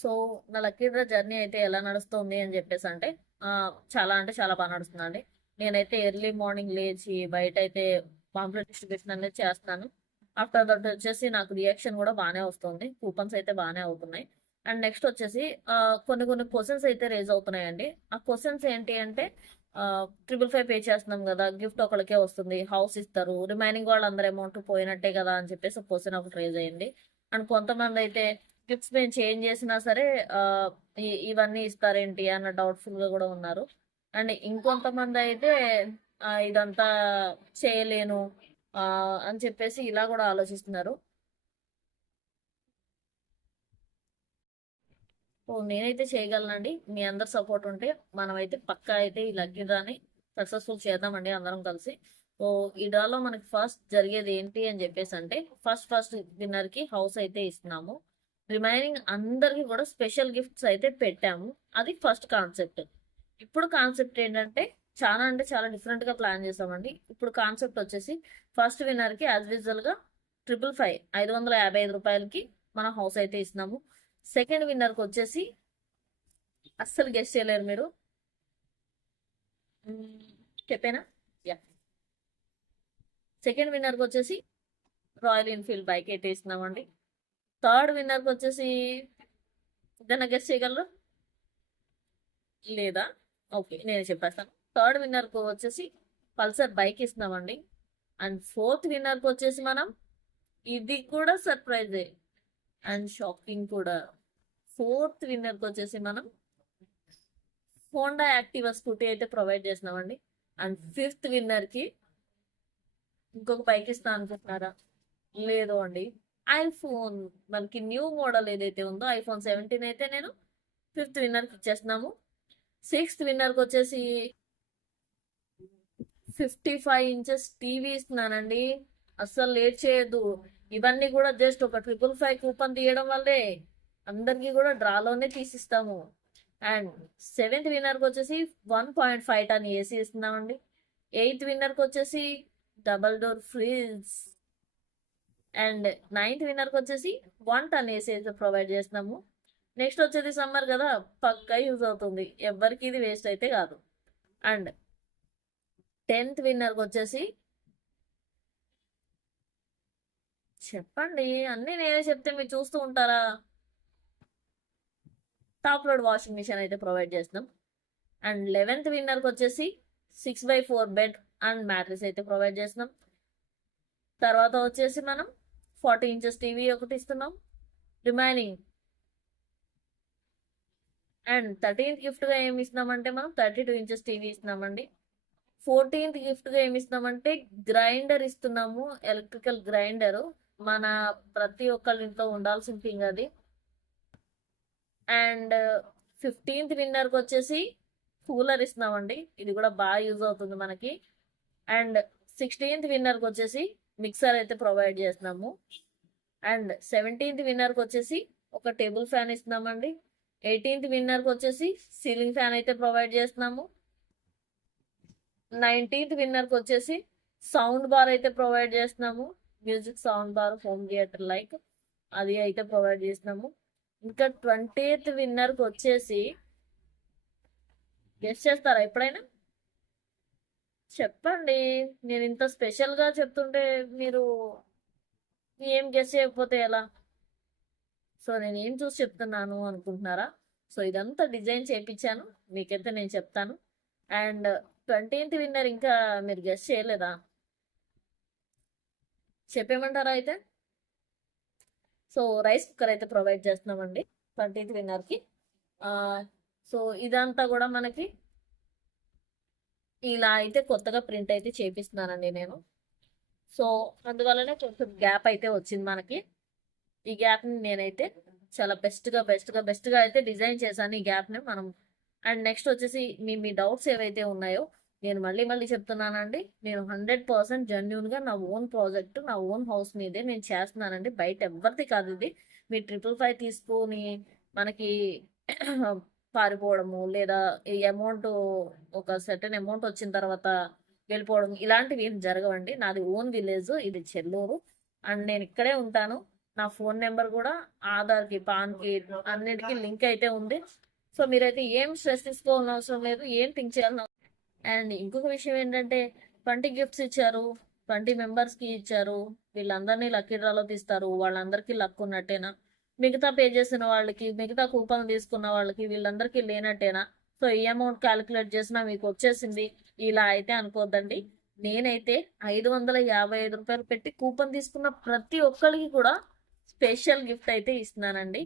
So నా lucky draw journey అయితే ఎలా నడుస్తుంది అని చెప్పేసి అంటే చాలా అంటే చాలా బాగా నడుస్తుందండి. నేనైతే ఎర్లీ మార్నింగ్ లేచి బయట అయితే పాంప్లెట్ డిస్ట్రిబ్యూషన్ అనేది చేస్తాను. ఆఫ్టర్ దట్ వచ్చేసి నాకు రియాక్షన్ కూడా బాగానే వస్తుంది. కూపన్స్ అయితే బాగానే అవుతున్నాయి. అండ్ నెక్స్ట్ వచ్చేసి కొన్ని కొన్ని క్వశ్చన్స్ అయితే రేజ్ అవుతున్నాయండి. ఆ క్వశ్చన్స్ ఏంటి అంటే 555 పే చేస్తున్నాం కదా, గిఫ్ట్ ఒకరికే వస్తుంది, హౌస్ ఇస్తారు, రిమైనింగ్ వాళ్ళందరూ అమౌంట్ పోయినట్టే కదా అని చెప్పేసి క్వశ్చన్ ఒకటి రేజ్ అయింది. అండ్ కొంతమంది అయితే గిఫ్ట్స్ మేము చేంజ్ చేసినా సరే ఆ, ఇవన్నీ ఇస్తారేంటి అన్న డౌట్ఫుల్ గా కూడా ఉన్నారు. అండ్ ఇంకొంతమంది అయితే ఇదంతా చేయలేను ఆ, అని చెప్పేసి ఇలా కూడా ఆలోచిస్తున్నారు. సో నేనైతే చేయగలనండి. మీ అందరు సపోర్ట్ ఉంటే మనమైతే పక్కా అయితే ఈ లక్కీ డ్రాని సక్సెస్ఫుల్ చేద్దామండి అందరం కలిసి. సో ఈ డ్రాలో మనకి ఫస్ట్ జరిగేది ఏంటి అని చెప్పేసి అంటే ఫస్ట్ విన్నర్ కి హౌస్ అయితే ఇస్తున్నాము. రిమైనింగ్ అందరికి కూడా స్పెషల్ గిఫ్ట్స్ అయితే పెట్టాము. అది ఫస్ట్ కాన్సెప్ట్. ఇప్పుడు కాన్సెప్ట్ ఏంటంటే చాలా అంటే చాలా డిఫరెంట్ గా ప్లాన్ చేసామండి. ఇప్పుడు కాన్సెప్ట్ వచ్చేసి ఫస్ట్ విన్నర్ కి యాజ్ యూజువల్ గా 555 555 రూపాయలకి మన హౌస్ అయితే ఇస్తున్నాము. సెకండ్ విన్నర్ కి వచ్చేసి అస్సలు గెస్ట్ చేయలేరు మీరు. మ్మ్, చెప్పేనా? యా. సెకండ్ విన్నర్ కి వచ్చేసి రాయల్ ఎన్ఫీల్డ్ బైక్ అయితే ఇస్తున్నామండి. థర్డ్ విన్నర్ కి వచ్చేసి ఏదైనా గెస్ట్ చేయగలరు లేదా? ఓకే, నేను చెప్పేస్తాను. థర్డ్ విన్నర్ కు వచ్చేసి పల్సర్ బైక్ ఇస్తున్నామండి. అండ్ ఫోర్త్ విన్నర్ కు వచ్చేసి మనం ఇది కూడా సర్ప్రైజే అండ్ షాకింగ్ కూడా. ఫోర్త్ విన్నర్ కి వచ్చేసి మనం హోండా యాక్టివా స్కూటీ అయితే ప్రొవైడ్ చేస్తున్నామండి. అండ్ ఫిఫ్త్ విన్నర్ కి ఇంకొక బైక్ ఇస్తా అనుకుంటున్నారా? లేదు అండి, ఐఫోన్ మనకి న్యూ మోడల్ ఏదైతే ఉందో ఐఫోన్ 17 అయితే నేను ఫిఫ్త్ విన్నర్ కి ఇచ్చేస్తున్నాము. సిక్స్త్ విన్నర్ కి వచ్చేసి 55 ఇంచెస్ టీవీ ఇస్తున్నానండి. అస్సలు లేట్ చేయొద్దు. ఇవన్నీ కూడా జస్ట్ ఒక 555 కూపన్ తీయడం వల్లే అందరికి కూడా డ్రాలోనే తీసిస్తాము. అండ్ సెవెంత్ విన్నర్ కి వచ్చేసి 1.5 టన్ ఏసీ ఇస్తున్నామండి. ఎయిత్ విన్నర్ కి వచ్చేసి double door fridge. And ninth winner కి వచ్చేసి 1 టన్ ఏసీ అయితే ప్రొవైడ్ చేస్తున్నాము. నెక్స్ట్ వచ్చేది సమ్మర్ కదా, పక్కా యూజ్ అవుతుంది, ఎవరికి ఇది వేస్ట్ అయితే కాదు. అండ్ టెన్త్ విన్నర్ కి వచ్చేసి చెప్పండి, అన్ని నేనే చెప్తే మీరు చూస్తూ ఉంటారా? టాప్ లోడ్ వాషింగ్ మిషన్ అయితే ప్రొవైడ్ చేస్తున్నాం. అండ్ 11th విన్నర్ కి వచ్చేసి 6x4 బెడ్ అండ్ మ్యాట్రెస్ అయితే ప్రొవైడ్ చేస్తున్నాం. తర్వాత వచ్చేసి మనం 40 ఇంచెస్ టీవీ ఒకటి ఇస్తున్నాం. రిమైనింగ్ అండ్ 13th గిఫ్ట్ గా ఏమి ఇస్తున్నామంటే మనం 32 ఇంచెస్ టీవీ ఇస్తున్నామండి. 14th గిఫ్ట్ గా ఏమి ఇస్తున్నామంటే గ్రైండర్ ఇస్తున్నాము. ఎలక్ట్రికల్ గ్రైండర్ మన ప్రతి ఒక్కళ్ళ ఇంట్లో ఉండాల్సిన థింగ్ అది. అండ్ 15th విన్నర్ కి వచ్చేసి కూలర్ ఇస్తున్నామండి. ఇది కూడా బాగా యూజ్ అవుతుంది మనకి. అండ్ 16th విన్నర్ కి వచ్చేసి మిక్సర్ అయితే ప్రొవైడ్ చేస్తున్నాము. అండ్ 17th విన్నర్ కి వచ్చేసి ఒక టేబుల్ ఫ్యాన్ ఇస్తున్నామండి. 18th విన్నర్ కి వచ్చేసి సీలింగ్ ఫ్యాన్ అయితే ప్రొవైడ్ చేస్తున్నాము. 19th విన్నర్ కి వచ్చేసి సౌండ్ బార్ అయితే ప్రొవైడ్ చేస్తున్నాము. Music sound bar home theatre like అది అయితే ప్రొవైడ్ చేస్తున్నాము. ఇంకా 20th విన్నర్ కి వచ్చేసి గెస్ట్ చేస్తారా ఎప్పుడైనా? చెప్పండి. నేను ఇంత స్పెషల్ గా చెప్తుంటే మీరు ఏం గెస్ట్ చేయకపోతే ఎలా? సో నేను ఏం చూసి చెప్తున్నాను అనుకుంటున్నారా? సో ఇదంతా డిజైన్ చేయించాను, మీకైతే నేను చెప్తాను. అండ్ 20th విన్నర్ ఇంకా మీరు గెస్ట్ చేయలేదా? చెప్పేమంటారా అయితే? సో రైస్ కుక్కర్ అయితే ప్రొవైడ్ చేస్తున్నామండి 20th విన్నర్ కి. ఆ, సో ఇదంతా కూడా మనకి ఇలా అయితే కొత్తగా ప్రింట్ అయితే చేపిస్తున్నానండి నేను. సో అందువల్లనే కొంచెం గ్యాప్ అయితే వచ్చింది మనకి. ఈ గ్యాప్ ని నేనైతే చాలా బెస్ట్ గా అయితే డిజైన్ చేశాను ఈ గ్యాప్ ని మనం. అండ్ నెక్స్ట్ వచ్చేసి మీ మీ డౌట్స్ ఏవైతే ఉన్నాయో నేను మళ్ళీ చెప్తున్నానండి. నేను 100% జెన్యున్ గా నా ఓన్ ప్రాజెక్ట్ నా ఓన్ హౌస్ మీదే నేను చేస్తున్నానండి, బయట ఎవరిది కాదు ఇది. మీ 555 తీసుకొని మనకి పారిపోవడము లేదా ఈ అమౌంట్ ఒక సర్టెన్ అమౌంట్ వచ్చిన తర్వాత వెళ్ళిపోవడం ఇలాంటివి ఏం జరగవండి. నాది ఓన్ విలేజ్, ఇది చెల్లూరు. అండ్ నేను ఇక్కడే ఉంటాను. నా ఫోన్ నెంబర్ కూడా ఆధార్కి, పాన్కి అన్నిటికీ లింక్ అయితే ఉంది. సో మీరైతే ఏం స్ట్రెస్ తీసుకోవాల్సిన అవసరం లేదు, ఏం థింక్ చేయాల్సిన. అండ్ ఇంకొక విషయం ఏంటంటే 20 గిఫ్ట్స్ ఇచ్చారు, 20 మెంబర్స్కి ఇచ్చారు, వీళ్ళందరినీ లక్కీ డ్రాలో తీస్తారు, వాళ్ళందరికీ లక్ ఉన్నట్టేనా? మిగతా పే చేసిన వాళ్ళకి, మిగతా కూపన్ తీసుకున్న వాళ్ళకి వీళ్ళందరికీ లేనట్టేనా? సో ఈ అమౌంట్ క్యాలిక్యులేట్ చేసినా మీకు వచ్చేసింది ఇలా అయితే అనుకోద్దండి. నేనైతే 555 రూపాయలు పెట్టి కూపన్ తీసుకున్న ప్రతి ఒక్కరికి కూడా స్పెషల్ గిఫ్ట్ అయితే ఇస్తున్నానండి.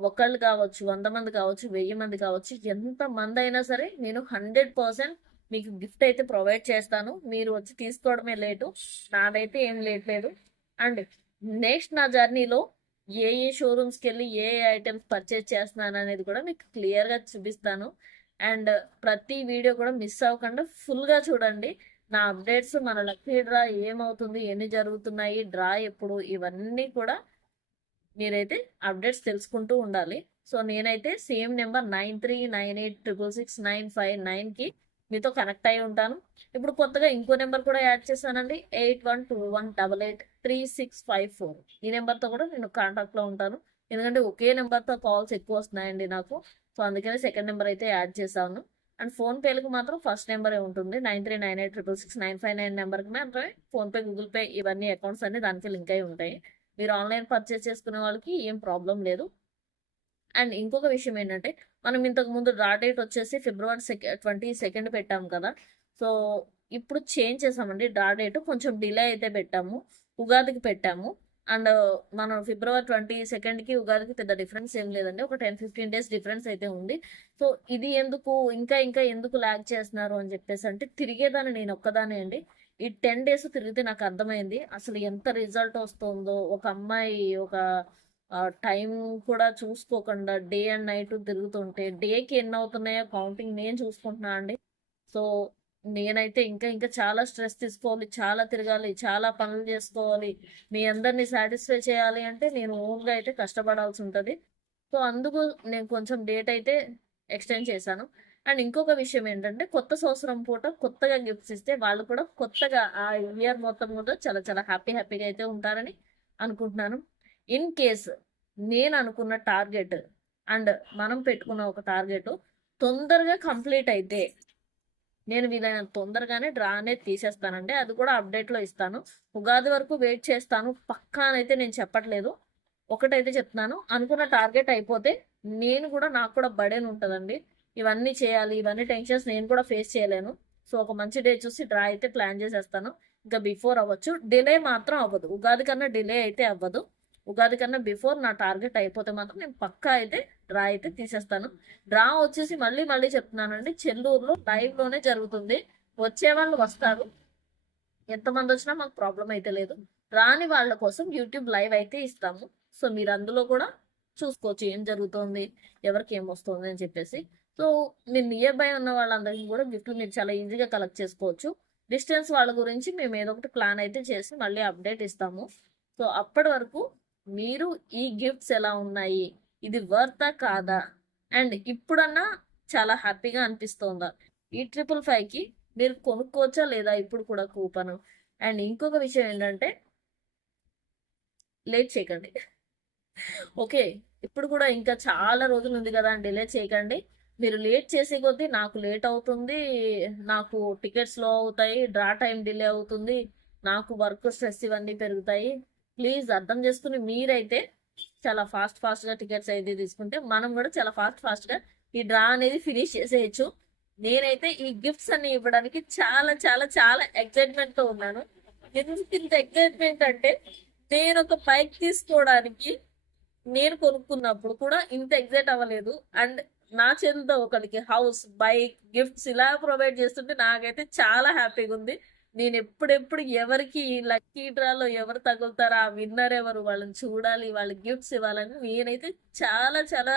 ఒకళ్ళు కావచ్చు, 100 మంది కావచ్చు, 1000 మంది కావచ్చు, ఎంత మంది అయినా సరే నేను 100% మీకు గిఫ్ట్ అయితే ప్రొవైడ్ చేస్తాను. మీరు వచ్చి తీసుకోవడమే లేటు, నాదైతే ఏం లేట్ లేదు. అండ్ నెక్స్ట్ నా జర్నీలో ఏ ఏ షోరూమ్స్కి వెళ్ళి ఏ ఏ ఐటమ్స్ పర్చేజ్ చేస్తున్నాను అనేది కూడా మీకు క్లియర్గా చూపిస్తాను. అండ్ ప్రతి వీడియో కూడా మిస్ అవ్వకుండా ఫుల్గా చూడండి. నా అప్డేట్స్, మన లక్కీ డ్రా ఏమవుతుంది, ఎన్ని జరుగుతున్నాయి, డ్రా ఎప్పుడు, ఇవన్నీ కూడా మీరైతే అప్డేట్స్ తెలుసుకుంటూ ఉండాలి. సో నేనైతే సేమ్ నెంబర్ 9398666959కి మీతో కనెక్ట్ అయి ఉంటాను. ఇప్పుడు కొత్తగా ఇంకో నెంబర్ కూడా యాడ్ చేశానండి, 8121883654. ఈ నెంబర్తో కూడా నేను కాంటాక్ట్లో ఉంటాను. ఎందుకంటే ఒకే నెంబర్తో కాల్స్ ఎక్కువ వస్తున్నాయండి నాకు. సో అందుకని సెకండ్ నెంబర్ అయితే యాడ్ చేశాను. అండ్ ఫోన్పేలకు మాత్రం ఫస్ట్ నెంబరే ఉంటుంది, 9398666959 నెంబర్కి మాత్రమే ఫోన్పే, గూగుల్ పే ఇవన్నీ అకౌంట్స్ అన్ని దానికి లింక్ అయి ఉంటాయి. మీరు ఆన్లైన్ పర్చేస్ చేసుకునే వాళ్ళకి ఏం ప్రాబ్లం లేదు. అండ్ ఇంకొక విషయం ఏంటంటే, మనం ఇంతకు ముందు డ్రా డేట్ వచ్చేసి ఫిబ్రవరి 22 పెట్టాము కదా. సో ఇప్పుడు చేంజ్ చేసామండి, డ్రా డేట్ కొంచెం డిలే అయితే పెట్టాము, ఉగాదికి పెట్టాము. అండ్ మనం ఫిబ్రవరి 22కి ఉగాదికి పెద్ద డిఫరెన్స్ ఏం లేదండి, ఒక 10-15 డేస్ డిఫరెన్స్ అయితే ఉంది. సో ఇది ఎందుకు ఇంకా ఇంకా ఎందుకు ల్యాగ్ చేస్తున్నారు అని చెప్పేసి అంటే, తిరిగేదాన్ని నేను ఒక్కదానే అండి. ఈ 10 డేస్ తిరిగితే నాకు అర్థమైంది అసలు ఎంత రిజల్ట్ వస్తుందో. ఒక అమ్మాయి ఒక టైం కూడా చూసుకోకుండా డే అండ్ నైట్ తిరుగుతుంటే డేకి ఎన్ని అవుతున్నాయో కౌంటింగ్ నేను చూసుకుంటున్నా అండి. సో నేనైతే ఇంకా ఇంకా చాలా స్ట్రెస్ తీసుకోవాలి, చాలా తిరగాలి, చాలా పనులు చేసుకోవాలి, మీ అందరినీ సాటిస్ఫై చేయాలి అంటే నేను ఓన్గా అయితే కష్టపడాల్సి ఉంటుంది. సో అందుకు నేను కొంచెం డేట్ అయితే ఎక్స్టెండ్ చేశాను. అండ్ ఇంకొక విషయం ఏంటంటే, కొత్త సంవత్సరం పూట కొత్తగా గిఫ్ట్స్ ఇస్తే వాళ్ళు కూడా కొత్తగా ఆ ఇయర్ మొత్తం కూడా చాలా చాలా హ్యాపీగా అయితే ఉంటారని అనుకుంటున్నాను. ఇన్ కేస్ నేను అనుకున్న టార్గెట్ అండ్ మనం పెట్టుకున్న ఒక టార్గెట్ తొందరగా కంప్లీట్ అయితే నేను వీలైన తొందరగానే డ్రా అనేది తీసేస్తానండి. అది కూడా అప్డేట్లో ఇస్తాను. ఉగాది వరకు వెయిట్ చేస్తాను పక్కా అయితే నేను చెప్పట్లేదు. ఒకటైతే చెప్తున్నాను, అనుకున్న టార్గెట్ అయిపోతే నాకు కూడా బర్డెన్ ఉంటుందండి. ఇవన్నీ చేయాలి, ఇవన్నీ టెన్షన్స్ నేను కూడా ఫేస్ చేయలేను. సో ఒక మంచి డే చూసి డ్రా అయితే ప్లాన్ చేసేస్తాను. ఇంకా బిఫోర్ అవ్వచ్చు, డిలే మాత్రం అవ్వదు. ఉగాది కన్నా డిలే అయితే అవ్వదు. ఉగాది కన్నా బిఫోర్ నా టార్గెట్ అయిపోతే మాత్రం నేను పక్కా అయితే డ్రా అయితే తీసేస్తాను. డ్రా వచ్చేసి మళ్ళీ మళ్ళీ చెప్తున్నానండి, చెల్లూరులో లైవ్లోనే జరుగుతుంది. వచ్చే వాళ్ళు వస్తారు, ఎంతమంది వచ్చినా మాకు ప్రాబ్లం అయితే లేదు. రాని వాళ్ళ కోసం యూట్యూబ్ లైవ్ అయితే ఇస్తాము. సో మీరు అందులో కూడా చూసుకోవచ్చు ఏం జరుగుతుంది, ఎవరికి ఏం వస్తుంది అని చెప్పేసి. సో మీరు నియర్ బై ఉన్న వాళ్ళందరికీ కూడా గిఫ్ట్లు మీరు చాలా ఈజీగా కలెక్ట్ చేసుకోవచ్చు. డిస్టెన్స్ వాళ్ళ గురించి మేము ఏదో ఒకటి ప్లాన్ అయితే చేసి మళ్ళీ అప్డేట్ ఇస్తాము. సో అప్పటి వరకు మీరు ఈ గిఫ్ట్స్ ఎలా ఉన్నాయి, ఇది వర్తా కాదా, అండ్ ఇప్పుడన్నా చాలా హ్యాపీగా అనిపిస్తుందా, ఈ 555కి మీరు కొనుక్కోవచ్చా లేదా ఇప్పుడు కూడా కూపన్. అండ్ ఇంకొక విషయం ఏంటంటే, లేట్ చేయకండి. ఓకే, ఇప్పుడు కూడా ఇంకా చాలా రోజులు ఉంది కదా అని డిలే చేయకండి. మీరు లేట్ చేసే కొద్దీ నాకు లేట్ అవుతుంది, నాకు టికెట్స్ లో అవుతాయి, డ్రా టైం డిలే అవుతుంది, నాకు వర్క్ స్ట్రెస్ ఇవన్నీ పెరుగుతాయి. ప్లీజ్ అర్థం చేసుకుని మీరైతే చాలా ఫాస్ట్గా టికెట్స్ అయితే తీసుకుంటే మనం కూడా చాలా ఫాస్ట్గా ఈ డ్రా అనేది ఫినిష్ చేసేయచ్చు. నేనైతే ఈ గిఫ్ట్స్ అన్ని ఇవ్వడానికి చాలా చాలా చాలా ఎక్సైట్మెంట్తో ఉన్నాను. ఎందుకు ఇంత ఎక్సైట్మెంట్ అంటే, నేను ఒక బైక్ తీసుకోవడానికి నేను కొనుక్కున్నప్పుడు కూడా ఇంత ఎగ్జైట్ అవ్వలేదు. అండ్ నా చేతితో ఒకరికి హౌస్, బైక్, గిఫ్ట్స్ ఇలా ప్రొవైడ్ చేస్తుంటే నాకైతే చాలా హ్యాపీగా ఉంది. నేను ఎప్పుడెప్పుడు ఎవరికి లక్కీ డ్రాలో ఎవరు తగులుతారా, విన్నర్ ఎవరు, వాళ్ళని చూడాలి, వాళ్ళకి గిఫ్ట్స్ ఇవ్వాలని నేనైతే చాలా చాలా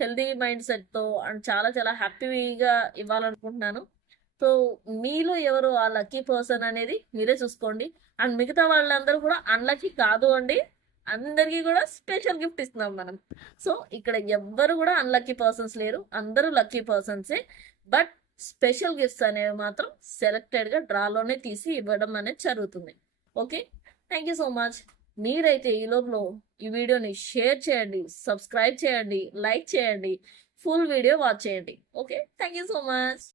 హెల్దీ మైండ్ సెట్తో అండ్ చాలా చాలా హ్యాపీగా ఇవ్వాలనుకుంటున్నాను. సో మీలో ఎవరు ఆ లక్కీ పర్సన్ అనేది మీరే చూసుకోండి. అండ్ మిగతా వాళ్ళందరూ కూడా అన్లక్కీ కాదు అండి, అందరికీ కూడా స్పెషల్ గిఫ్ట్ ఇస్తున్నాం మనం. సో ఇక్కడ ఎవ్వరు కూడా అన్లక్కీ పర్సన్స్ లేరు, అందరూ లక్కీ పర్సన్సే. బట్ స్పెషల్ గిఫ్ట్స్ అనేవి మాత్రం సెలెక్టెడ్గా డ్రాలోనే తీసి ఇవ్వడం అనేది జరుగుతుంది. Okay, thank you so much. మీరైతే ఈ లోపల ఈ వీడియోని షేర్ చేయండి, సబ్స్క్రైబ్ చేయండి, లైక్ చేయండి, ఫుల్ వీడియో వాచ్ చేయండి. Okay, thank you so much.